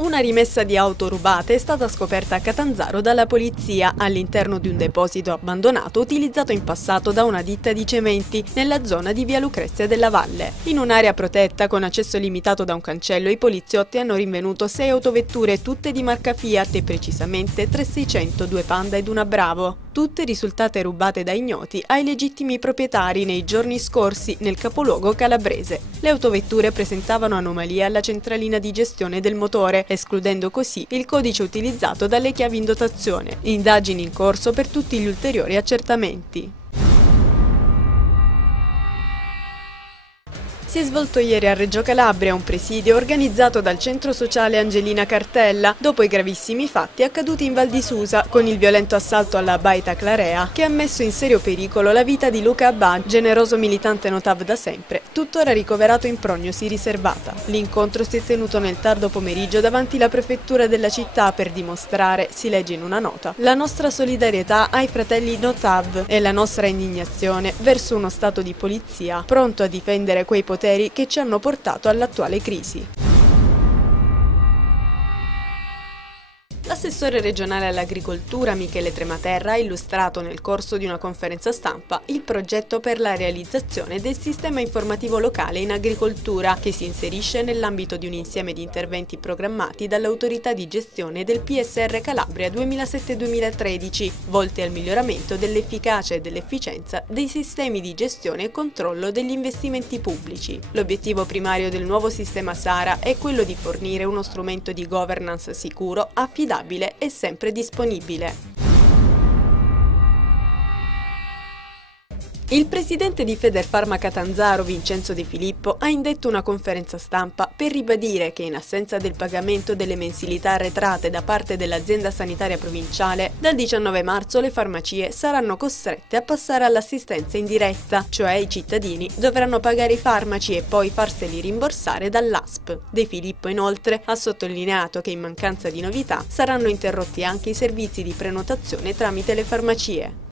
Una rimessa di auto rubate è stata scoperta a Catanzaro dalla polizia all'interno di un deposito abbandonato utilizzato in passato da una ditta di cementi nella zona di via Lucrezia della Valle. In un'area protetta con accesso limitato da un cancello, i poliziotti hanno rinvenuto 6 autovetture tutte di marca Fiat e precisamente 3600, 2 Panda ed una Bravo, tutte risultate rubate da ignoti ai legittimi proprietari nei giorni scorsi nel capoluogo calabrese. Le autovetture presentavano anomalie alla centralina di gestione del motore, escludendo così il codice utilizzato dalle chiavi in dotazione. Indagini in corso per tutti gli ulteriori accertamenti. Si è svolto ieri a Reggio Calabria un presidio organizzato dal centro sociale Angelina Cartella dopo i gravissimi fatti accaduti in Val di Susa con il violento assalto alla Baita Clarea che ha messo in serio pericolo la vita di Luca Abba, generoso militante Notav da sempre, tuttora ricoverato in prognosi riservata. L'incontro si è tenuto nel tardo pomeriggio davanti alla prefettura della città per dimostrare, si legge in una nota, la nostra solidarietà ai fratelli Notav e la nostra indignazione verso uno stato di polizia pronto a difendere quei poteri che ci hanno portato all'attuale crisi. L'assessore regionale all'agricoltura Michele Trematerra ha illustrato nel corso di una conferenza stampa il progetto per la realizzazione del sistema informativo locale in agricoltura che si inserisce nell'ambito di un insieme di interventi programmati dall'autorità di gestione del PSR Calabria 2007-2013 volti al miglioramento dell'efficacia e dell'efficienza dei sistemi di gestione e controllo degli investimenti pubblici. L'obiettivo primario del nuovo sistema SARA è quello di fornire uno strumento di governance sicuro, affidabile e sempre disponibile. Il presidente di Federfarma Catanzaro, Vincenzo De Filippo, ha indetto una conferenza stampa per ribadire che in assenza del pagamento delle mensilità arretrate da parte dell'azienda sanitaria provinciale, dal 19 marzo le farmacie saranno costrette a passare all'assistenza indiretta, cioè i cittadini dovranno pagare i farmaci e poi farseli rimborsare dall'ASP. De Filippo inoltre ha sottolineato che in mancanza di novità saranno interrotti anche i servizi di prenotazione tramite le farmacie.